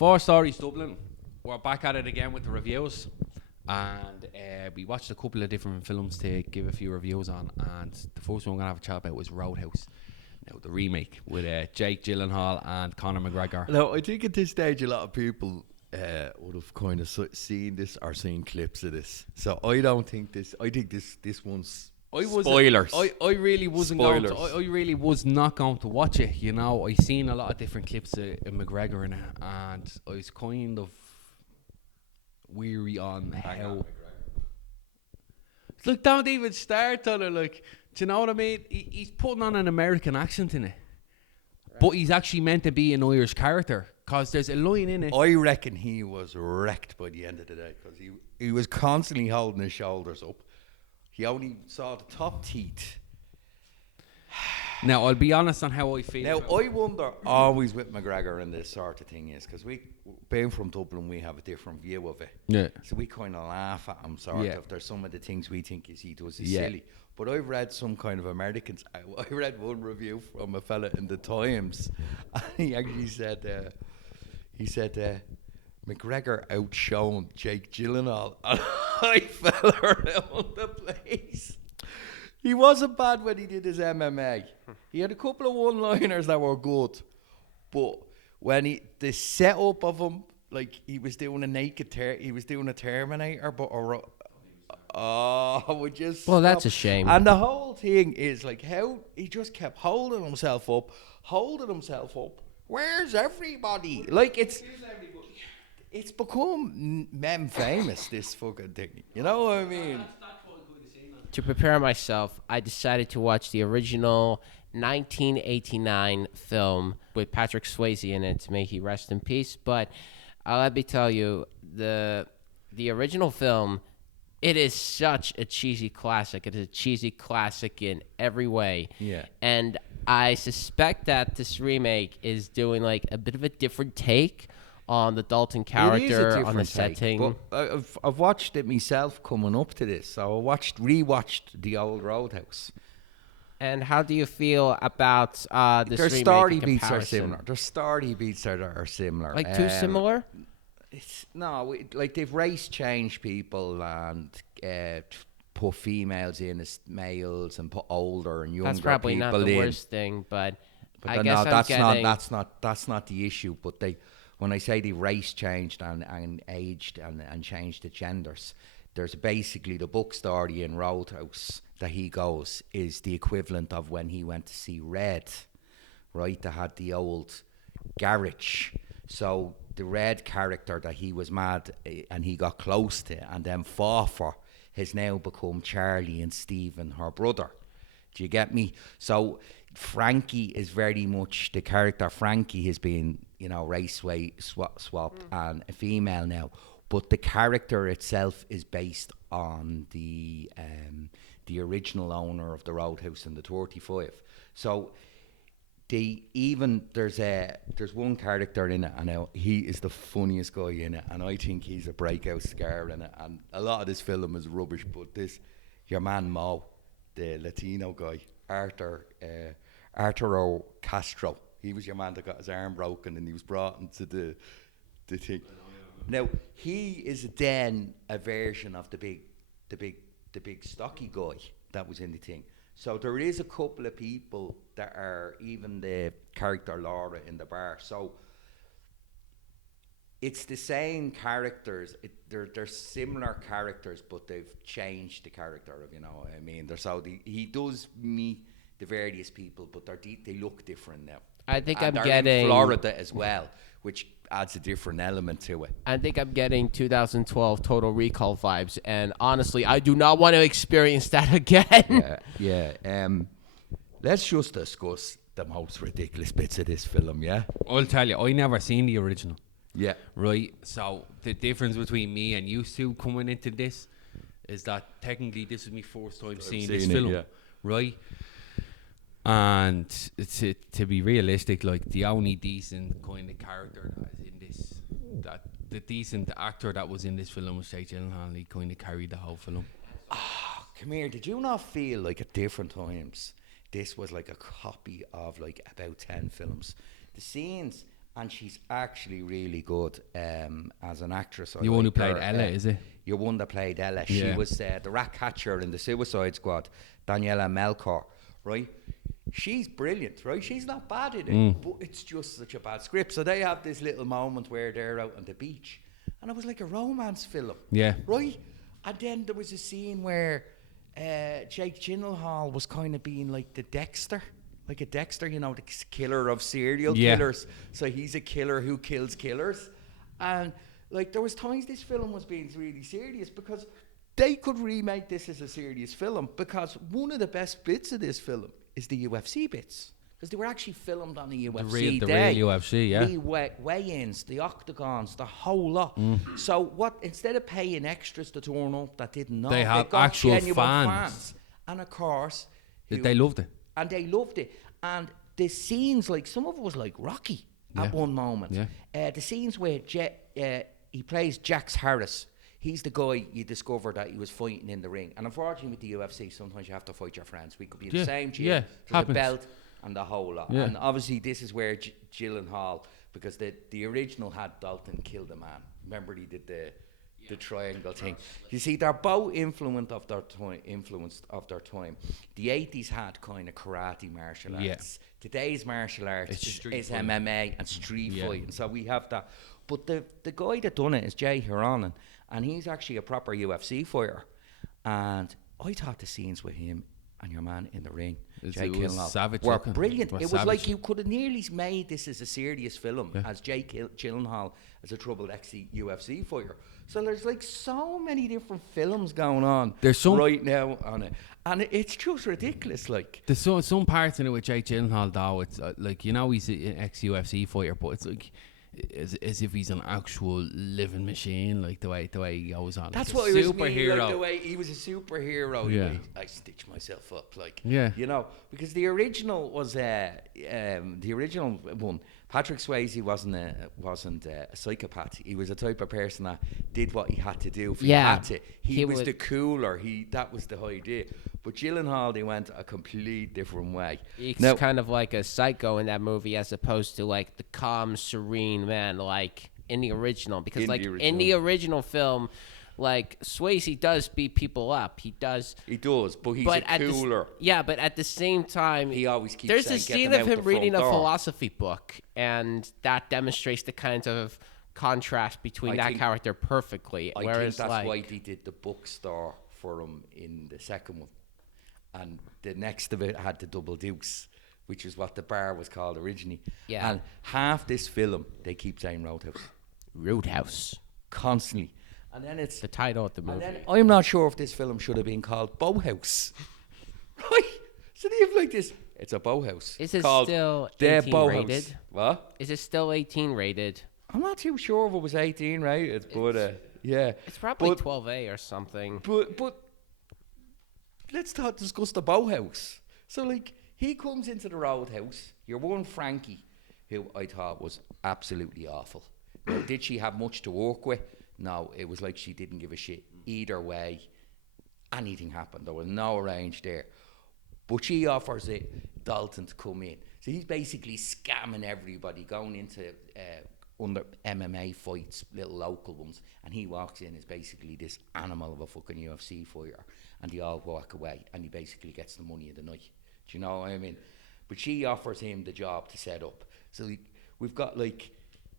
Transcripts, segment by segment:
Four Stories Dublin. We're back at it again with the reviews, and we watched a couple of different films to give a few reviews on. And the first one we're gonna have a chat about was Roadhouse, now the remake with Jake Gyllenhaal and Conor McGregor. No, I think at this stage a lot of people would have kind of seen this or seen clips of this. So I don't think this. I think this one's spoilers. I really wasn't going to, I really was not going to watch it. You know, I seen a lot of different clips of McGregor in it, and I was kind of weary on how. Look, don't even start on it. Like, do you know what I mean? He's putting on an American accent in it, but he's actually meant to be an Irish character because there's a line in it. I reckon he was wrecked by the end of the day because he was constantly holding his shoulders up. He only saw the top teeth. Now, I'll be honest on how I feel. Now, I wonder always with McGregor and this sort of thing is because we, being from Dublin, we have a different view of it. Yeah. So we kind of laugh at him, sort of. There's some of the things we think he does is silly. But I've read some kind of Americans. I read one review from a fella in the Times, and he actually said, McGregor outshone Jake Gyllenhaal, and I fell around the place. He wasn't bad when he did his MMA. He had a couple of one-liners that were good, but when the setup of him, like he was doing a Terminator, but would just well, that's a shame. And the whole thing is like how he just kept holding himself up. Where's everybody? Like it's become meme famous, this fucking thing. You know what I mean? To prepare myself, I decided to watch the original 1989 film with Patrick Swayze in it. May he rest in peace. But let me tell you, the original film, it is such a cheesy classic. It is a cheesy classic in every way. Yeah. And I suspect that this remake is doing like a bit of a different take on the Dalton character, on the setting. But I've watched it myself coming up to this. So I rewatched the old Roadhouse. And how do you feel about this remake? Their story beats are similar. Their story beats are similar. Like too similar? Like they've race changed people and put females in as males and put older and younger people in. That's probably not the worst thing, but I guess that's not the issue. But when I say they race changed and aged and changed the genders, there's basically the book story in Roadhouse that he goes is the equivalent of when he went to see Red, right? They had the old garage. So the Red character that he was mad and he got close to and then fought for has now become Charlie and Stephen, her brother. Do you get me? So Frankie is very much the character. Frankie has been, raceway swapped and a female now. But the character itself is based on the original owner of the Roadhouse in the 35. So there's one character in it, and he is the funniest guy in it, and I think he's a breakout star in it. And a lot of this film is rubbish, but your man Mo, the Latino guy, Arturo Castro, he was your man that got his arm broken, and he was brought into the thing. Now he is then a version of the big stocky guy that was in the thing. So there is a couple of people that are even the character Laura in the bar. So it's the same characters. They're similar characters, but they've changed the character of, you know what I mean? He does meet the various people, but they look different now. I think and I'm they're getting in Florida as well, which adds a different element to it. I think I'm getting 2012 Total Recall vibes, and honestly, I do not want to experience that again. Yeah. Let's just discuss the most ridiculous bits of this film, yeah? I'll tell you, I never seen the original. Yeah. Right, so the difference between me and you two coming into this is that technically this is my first time seeing this film, yeah. Right? And to be realistic, like the only decent kind of character that is in this, that the decent actor that was in this film was Jake Gyllenhaal. He kind of carried the whole film. Oh, come here, did you not feel like at different times this was like a copy of like about 10 films? The scenes and she's actually really good as an actress. The one who played Ella, is it? Your one that played Ella. She was the rat catcher in the Suicide Squad, Daniela Melchior, right? She's brilliant, right? She's not bad in it, but it's just such a bad script. So they have this little moment where they're out on the beach, and it was like a romance film, right? And then there was a scene where Jake Gyllenhaal was kind of being like the Dexter. Like a Dexter, you know, the killer of serial killers. So he's a killer who kills killers. And like there was times this film was being really serious because they could remake this as a serious film, because one of the best bits of this film is the UFC bits. Because they were actually filmed on the UFC the day. real UFC, yeah. The weigh-ins, the octagons, the whole lot. So what, instead of paying extras to turn up that didn't know, They have got actual genuine fans. And of course... They loved it. And they loved it. And the scenes, like, some of it was like Rocky at one moment. The scenes where he plays Jax Harris. He's the guy you discover that he was fighting in the ring. And unfortunately with the UFC, sometimes you have to fight your friends. We could be in the same gym, the belt and the whole lot. And obviously this is where Gyllenhaal, because the original had Dalton kill the man. Remember he did the triangle thing. You see, they're both influenced of their time. The 80s had kind of karate martial arts. Today's martial arts is MMA and street fighting. So we have that. But the guy that done it is Jay Horonan, and he's actually a proper UFC fighter. And I thought the scenes with him and your man in the ring, Jake Gyllenhaal, were brilliant. It was like you could have nearly made this as a serious film, as Jake Gyllenhaal as a troubled ex-UFC fighter. So there's like so many different films going on right now on it, and it's just ridiculous. Like there's some parts in it with Jake Gyllenhaal, though. It's like, you know, he's an ex-UFC fighter, but it's like as if he's an actual living machine, like the way he goes on. That's like what he was superhero. like, the way he was a superhero. Yeah. I stitch myself up, like, you know, because the original was the original one. Patrick Swayze wasn't a psychopath. He was a type of person that did what he had to do if he had to. He was the cooler. That was the idea. But Gyllenhaal, they went a complete different way. He's kind of like a psycho in that movie, as opposed to like the calm, serene man, like in the original. Because in the original film, like Swayze does beat people up. He does, but he's a cooler. But at the same time, he always keeps there's saying, a scene of him reading a philosophy book, and that demonstrates the kinds of contrast between that character perfectly. I think that's why they did the bookstore for him in the second one, and the next of it had the Double Deuce, which is what the bar was called originally. And half this film they keep saying Roadhouse constantly. And then it's the title of the movie. And then I'm not sure if this film should have been called Bowhouse. Right? So they have like this. It's a Bowhouse. Is it still 18 rated? What? Is it still 18 rated? I'm not too sure if it was 18 rated, but yeah. It's probably 12A or something. But let's discuss the Bowhouse. So like he comes into the Roadhouse. Your one Frankie, who I thought was absolutely awful. Now, did she have much to work with? No, it was like she didn't give a shit. Either way, anything happened. There was no arrange there. But she offers it Dalton to come in. So he's basically scamming everybody, going into under MMA fights, little local ones. And he walks in as basically this animal of a fucking UFC fighter. And they all walk away. And he basically gets the money of the night. Do you know what I mean? But she offers him the job to set up. So we've got like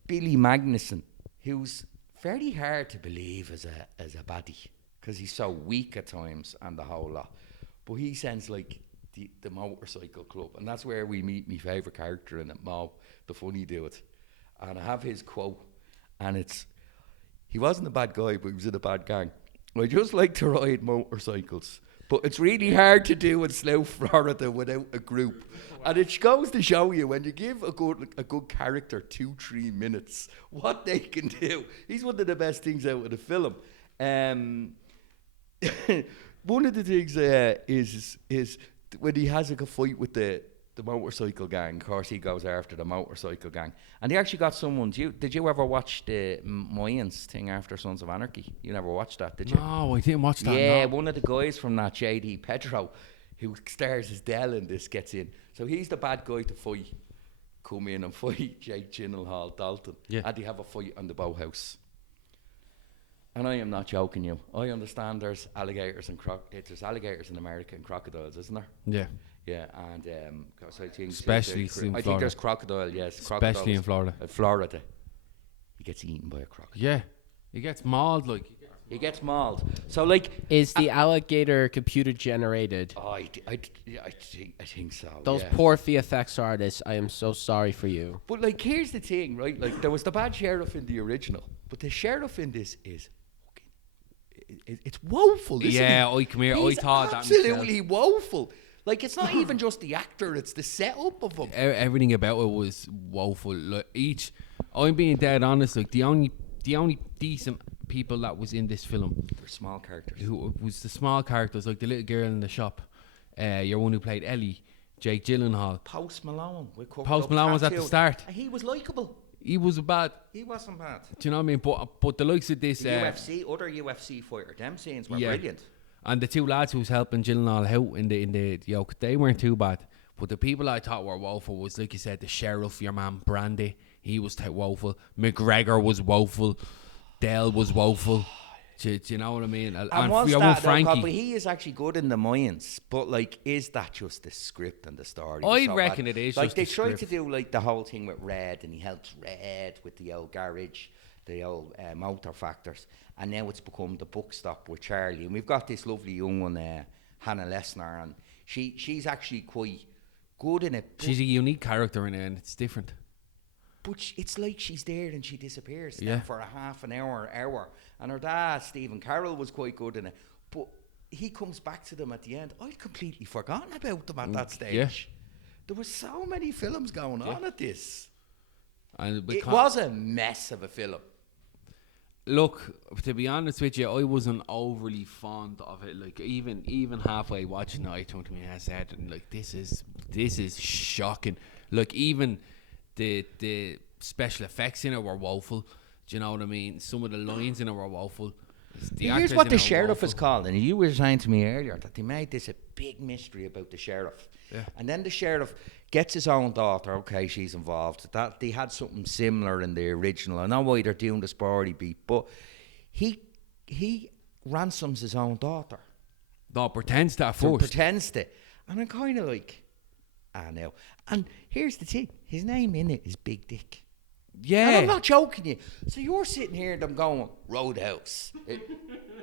Billy Magnuson, who's very hard to believe as a baddie, because he's so weak at times and the whole lot. But he sends like the motorcycle club, and that's where we meet my favourite character in it, Mob, the funny dude. And I have his quote, and he wasn't a bad guy, but he was in a bad gang. I just like to ride motorcycles, but it's really hard to do in South Florida without a group. And it goes to show you, when you give a good character 2-3 minutes, what they can do. He's one of the best things out of the film. One of the things is when he has a fight with the motorcycle gang. Of course, he goes after the motorcycle gang, and they actually got someone. Did you ever watch the Mayans thing after Sons of Anarchy? You never watched that, did you? No, I didn't watch that. Yeah, no. One of the guys from that, JD Pedro, who stars as Dell in this, gets in. So he's the bad guy to fight. come in and fight Jake Gyllenhaal Dalton. Yeah. And they have a fight on the boathouse. And I am not joking you. I understand there's alligators and there's alligators in America and crocodiles, isn't there? Yeah. Yeah, and cause I think Especially in I think Florida. there's crocodile, yes. Especially in Florida. Florida. He gets eaten by a crocodile. Yeah. He gets mauled, like. He gets mauled. So, like... Is the alligator computer generated? I think so, Those poor VFX artists, I am so sorry for you. But, like, here's the thing, right? Like, there was the bad sheriff in the original, but the sheriff in this is... It's woeful, isn't Yeah, he? I come here. He's I thought that absolutely woeful. Like, it's not even just the actor, it's the setup of him. Everything about it was woeful. Like I'm being dead honest. Like the only decent people that was in this film, They're small characters. who was the small characters, like the little girl in the shop, your one who played Ellie, Jake Gyllenhaal. Post Malone. Post Malone was at the start. He was likeable. He was bad. He wasn't bad. Do you know what I mean? But the likes of this, The other UFC fighter, them scenes were brilliant. and the two lads who was helping Gyllenhaal out in the yoke, they weren't too bad. But the people I thought were woeful was, like you said, the sheriff, your man Brandy. He was woeful. McGregor was woeful. Dell was woeful. Do you know what I mean? And what's your that? one Frankie. But he is actually good in the mines. But like, is that just the script and the story? I so reckon bad? it is. Like just they the tried script. to do like the whole thing with Red, and he helps Red with the old garage, the old motor factors, and now it's become the book stop with Charlie. And we've got this lovely young one, Hannah Lesnar, and she's actually quite good in it. She's a unique character in it, and it's different. But it's like she's there and she disappears Yeah. for a half an hour. And her dad, Stephen Carroll, was quite good in it. But he comes back to them at the end. I'd completely forgotten about them at that stage. Yeah. There was so many films going on at this. And It was a mess of a film. Look, to be honest with you, I wasn't overly fond of it. Like even halfway watching it, I thought to me, I said, like, this is shocking. Like even the special effects in it were woeful. Do you know what I mean? Some of the lines in it were woeful. Here's what the sheriff is called. And you were saying to me earlier that they made this a big mystery about the sheriff. Yeah. And then the sheriff gets his own daughter. Okay, she's involved. That they had something similar in the original. I know why they're doing the sporty beat, but he ransoms his own daughter. No, pretends that So first. pretends to. And I'm kind of like, no. And here's the thing. His name in it is Big Dick. Yeah. And I'm not joking you. So you're sitting here and I'm going, Roadhouse,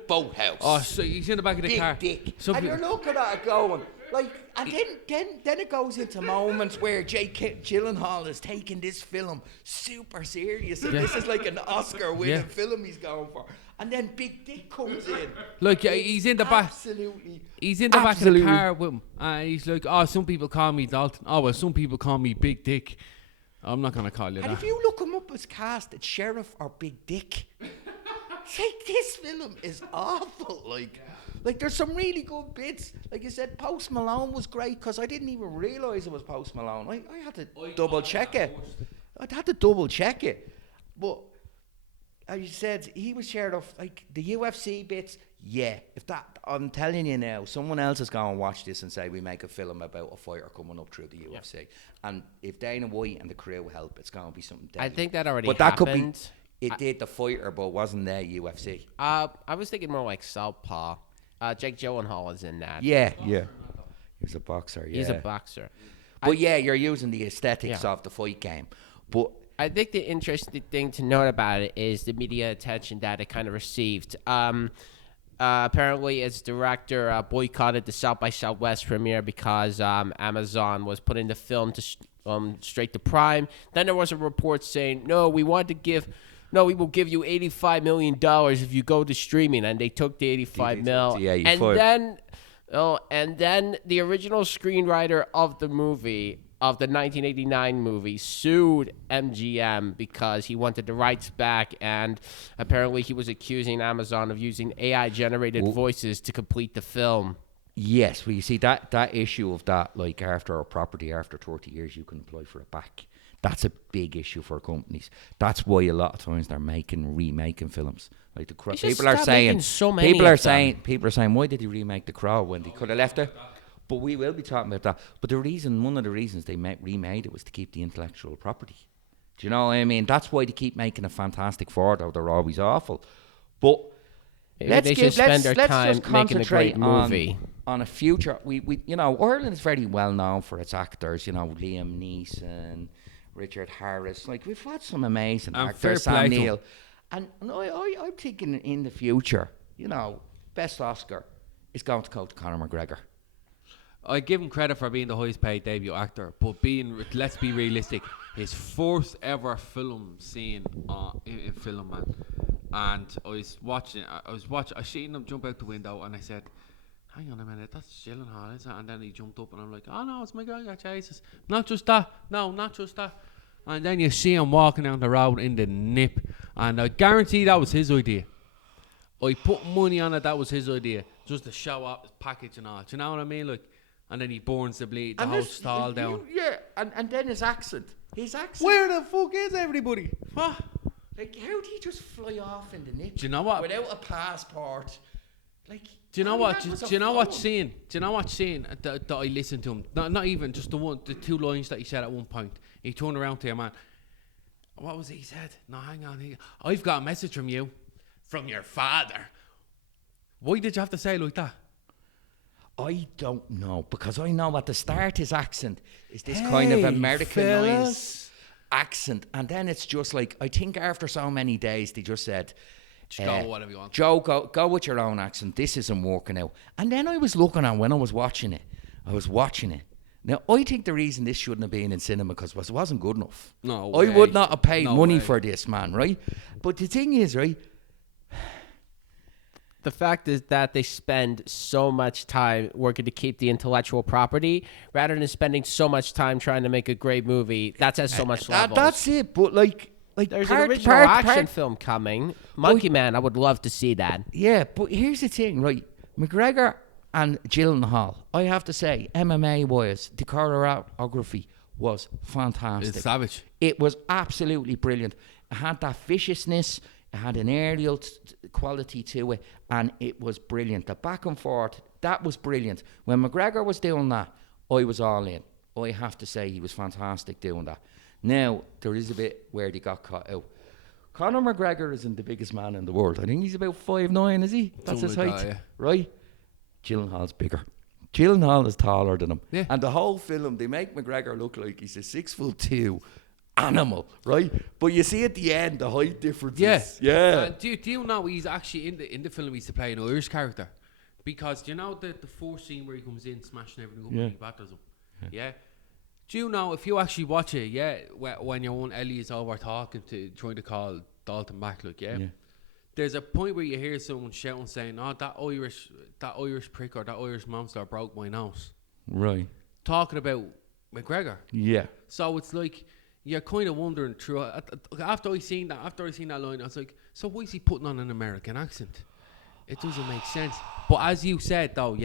Boathouse. Oh, so he's in the back of the Big car. Dick. Some And people- you're looking at it going, like, and then it goes into moments where Jake Gyllenhaal is taking this film super serious. And this is like an Oscar-winning film he's going for. And then Big Dick comes in. Look, he's in the back. Absolutely. He's in the back of the car with him. And he's like, oh, some people call me Dalton. Oh, well, some people call me Big Dick. I'm not going to call you And that. if you look him up as cast, it's Sheriff or Big Dick. It's like, this film is awful. Like there's some really good bits. Like you said, Post Malone was great because I didn't even realise it was Post Malone. I had to double check it. I'd had to double check it. But as you said, he was Sheriff. Like the UFC bits, yeah. If that, I'm telling you now, someone else is going to watch this and say we make a film about a fighter coming up through the UFC. And if Dana White and the crew help, it's going to be something deadly. I think that already But that could happened. be. It did the fighter, but wasn't there UFC? I was thinking more like Southpaw. Jake Gyllenhaal is in that. Yeah. He was a boxer. Yeah. He's a boxer. But yeah, you're using the aesthetics of the fight game. But I think the interesting thing to note about it is the media attention that it kind of received. Apparently, its director boycotted the South by Southwest premiere because Amazon was putting the film to straight to Prime. Then there was a report saying, "No, we will give you $85 million if you go to streaming," and they took the 85 mil. And then the original screenwriter of the movie, of the 1989 movie, sued MGM because he wanted the rights back, and apparently he was accusing Amazon of using AI-generated voices to complete the film. yes, well, you see that issue of that, like after a property after 30 years, you can apply for it back. That's a big issue for companies. That's why a lot of times they're remaking films. Like the Crow. People are saying, why did he remake The Crow when they could have left it? But we will be talking about that. But one of the reasons they remade it was to keep the intellectual property. Do you know what I mean? That's why they keep making a Fantastic Four, though they're always awful. But let's just concentrate movie on a future. We Ireland is very well known for its actors. Liam Neeson, Richard Harris. Like, we've had some amazing actors. Sam Neill. And I'm thinking in the future, best Oscar is going to go to Conor McGregor. I give him credit for being the highest paid debut actor, but let's be realistic. His first ever film scene in film, man. And I seen him jump out the window, and I said, "Hang on a minute, that's Gyllenhaal, is it?" And then he jumped up, and I'm like, "Oh no, it's McGregor, Jesus! Not just that, no, not just that." And then you see him walking down the road in the nip, and I guarantee that was his idea. I put money on it, that was his idea, just to show up his package and all. Do you know what I mean? Like, and then he burns the whole stall down. And then his accent. Where the fuck is everybody? What? Like, how do you just fly off in the nick? Do you know what? Without a passport. Like, do you know what? Do you know what scene? Do you know what scene that I listened to him? Not even just the two lines that he said at one point. He turned around to him, man. What was it he said? No, hang on. I've got a message from you, from your father. Why did you have to say it like that? I don't know, because I know at the start his accent is this kind of Americanized accent, and then it's just like, I think after so many days they just said, just go whatever you want. Joe, go with your own accent. This isn't working out. And then I was looking at when I was watching it. Now, I think the reason this shouldn't have been in cinema because it wasn't good enough. No I way. would not have paid money way. for this, man, right? But the thing is, right, the fact is that they spend so much time working to keep the intellectual property rather than spending so much time trying to make a great movie. That has so much levels. That's it. But like there's an original action film coming, Monkey Man. I would love to see that. Yeah, but here's the thing, right? McGregor and Gyllenhaal, I have to say, MMA-wise, the choreography was fantastic. It's savage. It was absolutely brilliant. It had that viciousness. It had an aerial quality to it, and it was brilliant. The back and forth, that was brilliant. When McGregor was doing that, I was all in. I have to say he was fantastic doing that. Now, there is a bit where they got caught out. Conor McGregor isn't the biggest man in the world. I think he's about 5'9", is he? That's his height, yeah. Right? Gyllenhaal's bigger. Gyllenhaal is taller than him. Yeah. And the whole film, they make McGregor look like he's a 6'2" animal, right? But you see at the end the height differences. Yeah. Do you know he's actually in the film he's to play an Irish character? Because do you know the first scene where he comes in smashing everything up and he batters him? Yeah. Do you know if you actually watch it? Yeah, when your own Ellie is over trying to call Dalton back, like there's a point where you hear someone shouting saying, "Oh, that Irish prick or that Irish monster broke my nose." Right. Talking about McGregor. Yeah. So it's like you're kind of wondering through. After I seen that line, I was like, so why is he putting on an American accent? It doesn't make sense. But as you said, though,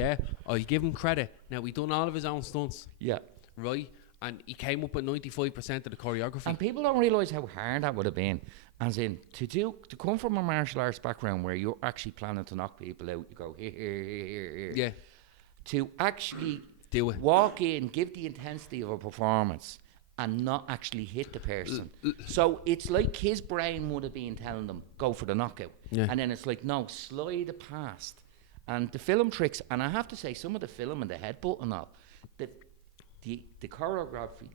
I give him credit. Now, he done all of his own stunts. Yeah. Right? And he came up with 95% of the choreography. And people don't realise how hard that would have been. As in, to come from a martial arts background where you're actually planning to knock people out, you go here. Yeah. To actually do it. Walk in, give the intensity of a performance, and not actually hit the person. So it's like his brain would have been telling them, go for the knockout. Yeah. And then it's like, no, slide it past. And the film tricks, and I have to say, some of the film and the headbutt and all, the choreography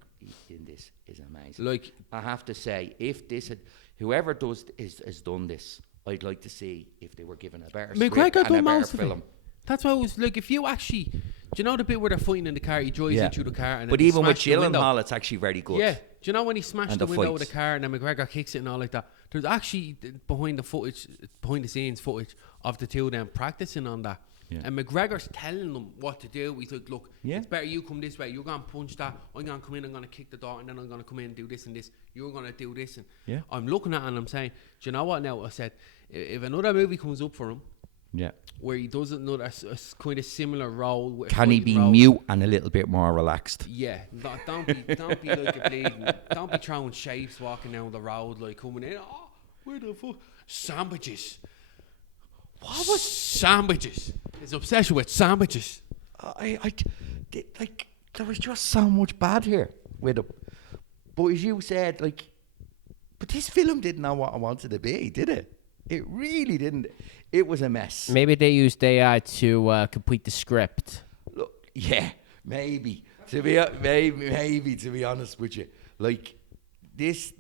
in this is amazing. Like, I have to say, if this whoever has done this, I'd like to see if they were given a better script McGregor and a done better most film. of it. That's why I was like, if you actually, do you know the bit where they're fighting in the car? He drives in through the car, and but then even with Gyllenhaal, it's actually very good. Yeah, do you know when he smashed the window of the fights. car and then McGregor kicks it and all like that? There's actually behind the scenes footage of the two of them practicing on that. Yeah. And McGregor's telling them what to do. He's like, look, it's better you come this way. You're going to punch that. I'm going to come in, I'm going to kick the door, and then I'm going to come in and do this and this. You're going to do this. And I'm looking at it and I'm saying, do you know what now? I said, if another movie comes up for him, where he does another kind of similar role. Can he be mute and a little bit more relaxed? Yeah. Don't be like a bleeding. Don't be throwing shapes walking down the road, like coming in. Oh, where the fuck? Sandwiches. What was sandwiches? His obsession with sandwiches. like there was just so much bad here with him. But as you said, like, but this film didn't know what I wanted to be, did it? It really didn't. It was a mess. Maybe they used AI to complete the script. Look, yeah, maybe. To be honest with you, like this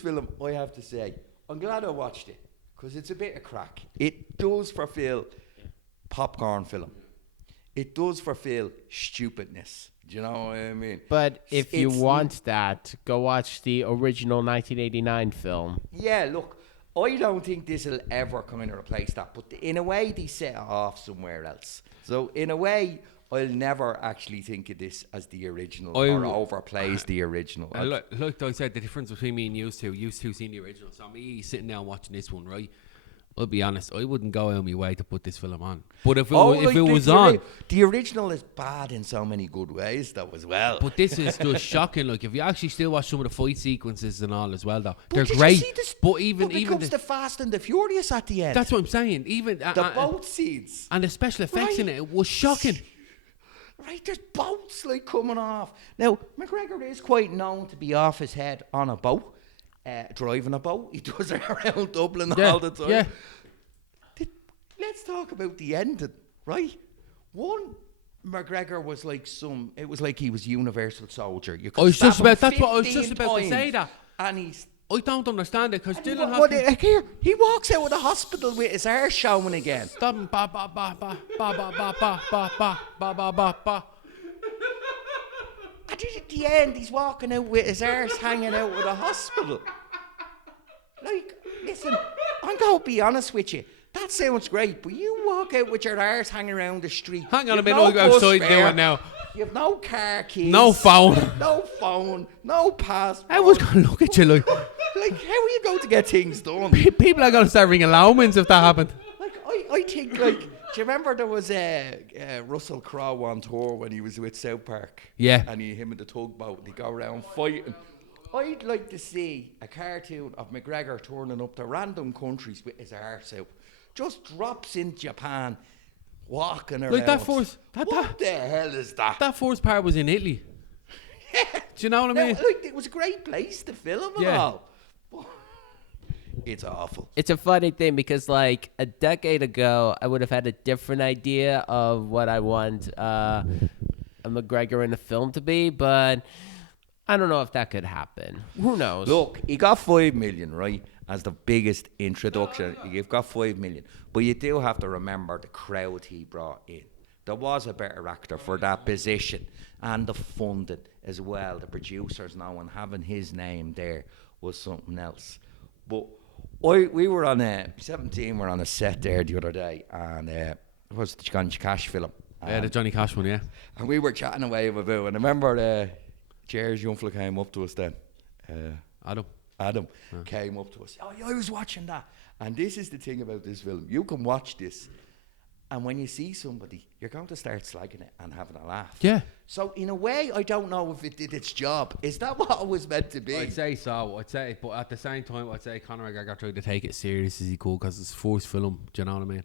film, I have to say, I'm glad I watched it because it's a bit of crack. It does fulfill popcorn film. It does fulfill stupidness. Do you know what I mean? But if you want that, go watch the original 1989 film. Yeah, look, I don't think this will ever come in and replace that. But in a way, they set it off somewhere else. So in a way, I'll never actually think of this as the original or overplays the original. Look, I said the difference between me and you two seen the original. So me sitting down watching this one, right? I'll be honest, I wouldn't go out of my way to put this film on. But if it was on... The original is bad in so many good ways, though, as well. But this is just shocking. Like, if you actually still watch some of the fight sequences and all as well, though, but they're did great. You see this? But even becomes the Fast and the Furious at the end. That's what I'm saying. Even the boat scenes. And the special effects in it was shocking. Right, there's boats, like, coming off. Now, McGregor is quite known to be off his head on a boat. Driving a boat. He does it around Dublin all the time. Yeah. Let's talk about the ending, right? One, McGregor was like it was like he was Universal Soldier. You could that's what I was just times, about to say that. And I don't understand it because Gyllenhaal... Here, he walks out of the hospital with his hair showing again. Stop him. Ba ba ba ba ba ba ba ba ba ba ba ba ba ba. And then at the end, he's walking out with his arse hanging out of the hospital. Like, listen, I'm going to be honest with you. That sounds great, but you walk out with your arse hanging around the street. Hang on a minute, I'll go outside doing now. You have no car keys. No phone. No passport. I was going to look at you like... Like, how are you going to get things done? People are going to start ringing alarms if that happened. Like, I think, like... Do you remember there was Russell Crowe on tour when he was with South Park? Yeah. And him and the tugboat, they go around fighting. I'd like to see a cartoon of McGregor turning up to random countries with his arse out. Just drops in Japan, walking around. Like that first... What the hell is that? That first part was in Italy. Yeah. Do you know what I mean? Like, it was a great place to film and all. It's awful. It's a funny thing because, like, a decade ago, I would have had a different idea of what I want a McGregor in a film to be, but I don't know if that could happen. Who knows? Look, he got 5 million, right, as the biggest introduction. You've got 5 million. But you do have to remember the crowd he brought in. There was a better actor for that position. And the funding as well. The producers now, and having his name there was something else. But we were on 17, we're on a set there the other day, and it was the Johnny Cash film. Yeah, the Johnny Cash one, yeah. And we were chatting away about it, and I remember Jerry's young fella came up to us then. Adam came up to us. Oh, yeah, I was watching that. And this is the thing about this film. You can watch this, and when you see somebody, you're going to start slagging it and having a laugh. Yeah. So in a way, I don't know if it did its job. Is that what it was meant to be? I'd say so. But at the same time, I'd say Conor McGregor tried to take it serious as he could because it's his first film. Do you know what I mean?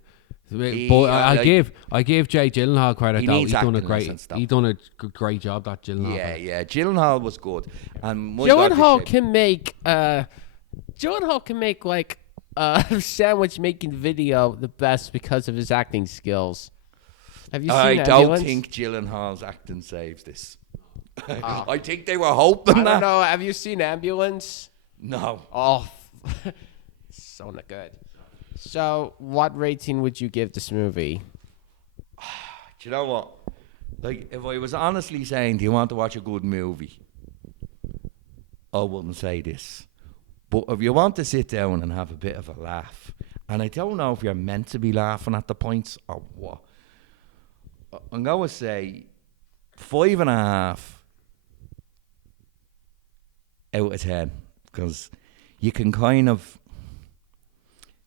But I gave Jay Gyllenhaal credit though. He done a great job. That Gyllenhaal. Yeah. Gyllenhaal was good. And Gyllenhaal can make like a sandwich making video the best because of his acting skills. Have you seen Ambulance? I don't think Gyllenhaal's acting saves this. I think they were hoping that. I don't know. Have you seen Ambulance? No. Oh, so not good. So, what rating would you give this movie? Do you know what? Like, if I was honestly saying, do you want to watch a good movie? I wouldn't say this. But if you want to sit down and have a bit of a laugh, and I don't know if you're meant to be laughing at the points or what, I'm going to say 5.5 out of 10. Because you can kind of...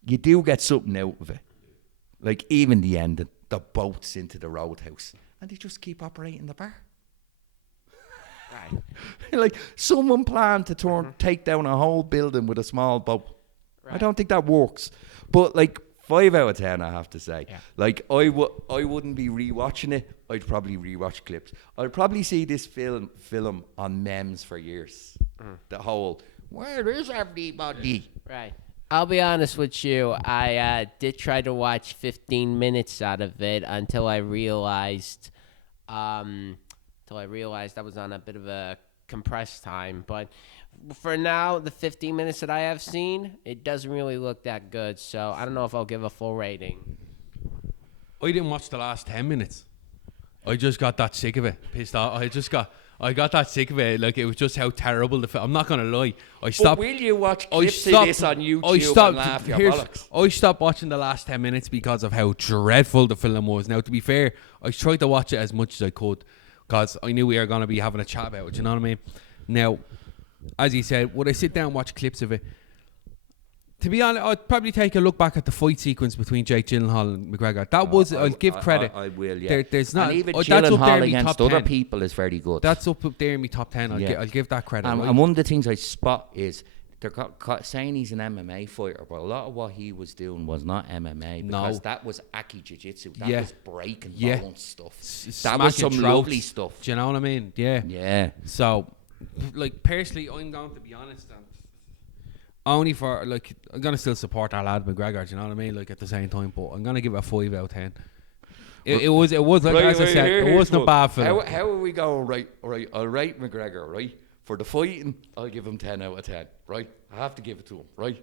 You do get something out of it. Like, even the end, the boats into the Roadhouse. And they just keep operating the bar. Right. Like, someone planned to take down a whole building with a small boat. Right. I don't think that works. But, like, 5 out of 10, I have to say. Yeah. Like, I wouldn't be rewatching it. I'd probably rewatch clips. I'd probably see this film on memes for years. The whole, where is everybody? Right. I'll be honest with you. I did try to watch 15 minutes out of it until I realized I was on a bit of a compressed time. But for now, the 15 minutes that I have seen, it doesn't really look that good. So I don't know if I'll give a full rating. I didn't watch the last 10 minutes. I just got that sick of it. Pissed off. I got that sick of it. Like, it was just how terrible the film. I'm not gonna lie. I stopped. But will you watch clips of this on YouTube and laugh your bollocks? I stopped watching the last 10 minutes because of how dreadful the film was. Now, to be fair, I tried to watch it as much as I could because I knew we were gonna be having a chat about it. You know what I mean? Now, as he said, would I sit down and watch clips of it? To be honest, I'd probably take a look back at the fight sequence between Jake Gyllenhaal and McGregor. I'll give credit. I will, yeah. There's not. And even that's up there Gyllenhaal in my against top other 10. people is very good. That's up there in my top 10. I'll give that credit. And one of the things I spot is they're saying he's an MMA fighter, but a lot of what he was doing was not MMA because that was Aki Jiu-Jitsu. That was breaking bones stuff. That was some lovely stuff. Do you know what I mean? Yeah. Yeah. So, like, personally, I'm going to be honest. Only for, like, I'm going to still support our lad McGregor, do you know what I mean? Like, at the same time, but I'm going to give it a 5 out of 10. It was like, as I said, it wasn't a bad film. How are we going? Right. I'll rate McGregor, right? For the fighting, I'll give him 10 out of 10, right? I have to give it to him, right?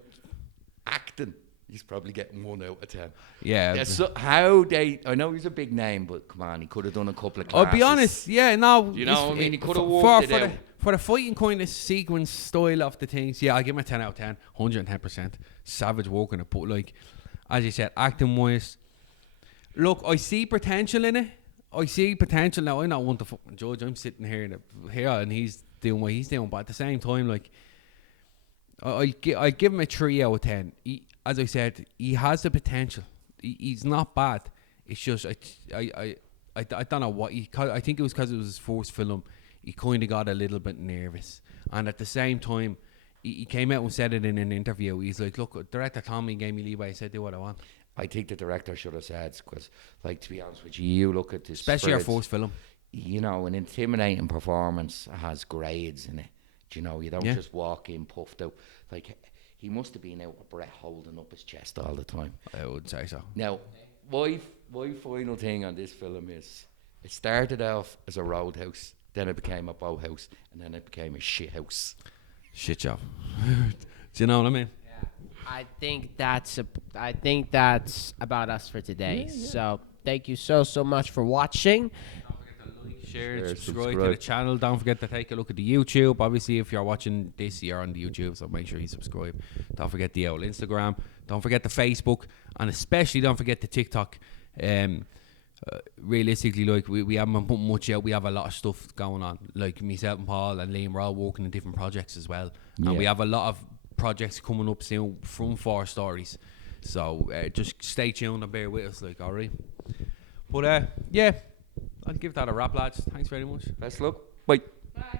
Acting, he's probably getting 1 out of 10. Yeah. So I know he's a big name, but come on, he could have done a couple of classes. I'll be honest, yeah, no. You know what I mean? He could have worked it out. For the fighting kind of sequence style of the things, yeah, I'll give him a 10 out of 10, 110%. Savage work on it, but, like, as you said, acting wise, look, I see potential in it. I see potential now. I'm not one to fucking judge. I'm sitting here and he's doing what he's doing, but at the same time, like, I give him a 3 out of 10. As I said, he has the potential. He's not bad. It's just I don't know what I think it was because it was his first film. He kind of got a little bit nervous, and at the same time, he came out and said it in an interview. He's like, "Look, director Tommy gave me leeway. I said, do what I want." I think the director should have said, because, like, to be honest with you, you look at this, especially our first film. You know, an intimidating performance has grades in it. Do you know, you don't just walk in puffed out. Like, he must have been out of breath, holding up his chest all the time. I would say so. Now, my final thing on this film is, it started off as a Roadhouse. Then it became a boathouse, and then it became a shit house. Shit job. Do you know what I mean? Yeah. I think that's about us for today. Yeah. So thank you so much for watching. Don't forget to like, share, subscribe to the channel. Don't forget to take a look at the YouTube. Obviously, if you're watching this, you're on the YouTube, so make sure you subscribe. Don't forget the old Instagram. Don't forget the Facebook, and especially don't forget the TikTok. Realistically, like, we haven't been putting much out. We have a lot of stuff going on. Like, myself and Paul and Liam, we're all working on different projects as well. And we have a lot of projects coming up soon from 4 Stories. So just stay tuned and bear with us, like, alright. But yeah, I'll give that a wrap, lads. Thanks very much. Best luck. Bye. Bye.